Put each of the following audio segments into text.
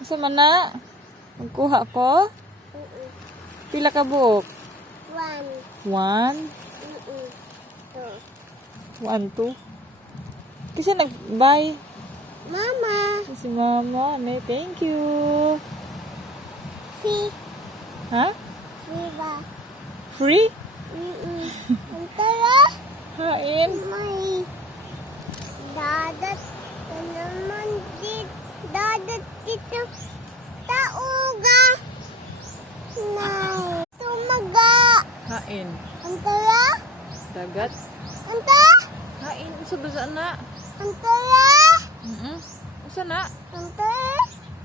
Asa man na? Magkuha ko? Pila ka buok? 1. 1? 2. 1, 2? Kasi nag-buy. Mama. Si mama. May thank you. Si. Ha? Si ba? Free? Antara. Hain. May. Dadat. Naman dito. Dadat dito. Tauga. Nay. Tumaga. Hain. Antara. Dagat. Anta. Hain. Usa ba sa na? Antara. Usa na? Antara.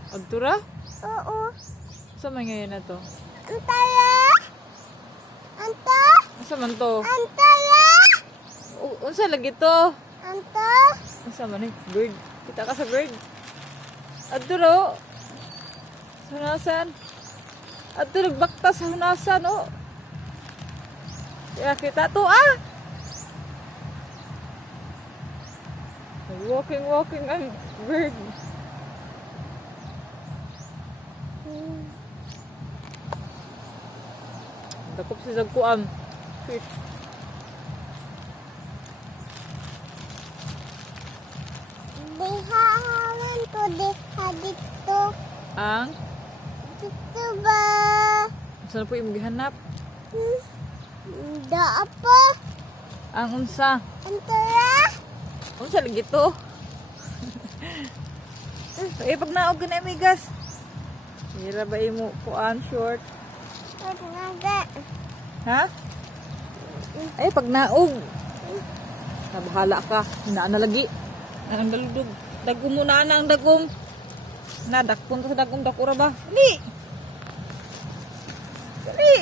Agtura? Oo. Usa man ngayon na to? Antara. Anta. Usa man to? Antara. Unsa lagi to? Anta. Unsa man bird? Kita ka sa bird? Adto sa hunasan. Adto nagbakta sa hunasan oh. Ya kita to ah. Walking ang bird. Dakop si Zagkuam. Fish. Dihahawan ko diha dito. Ang Dito ba? unsa na po imong gihanap? Da apa? Ang unsa? Antara. Unsa lagi to? Pag naog ka na amigas. Hira ba imo kuan short? Pagnaga. Ha? Ay pag naog. Nabahala ka. Hinaan na lagi. Anang daludog. Dagom mo na ang dagom. Nadakpon ka sa dagom dakura ba? Dali! Dali!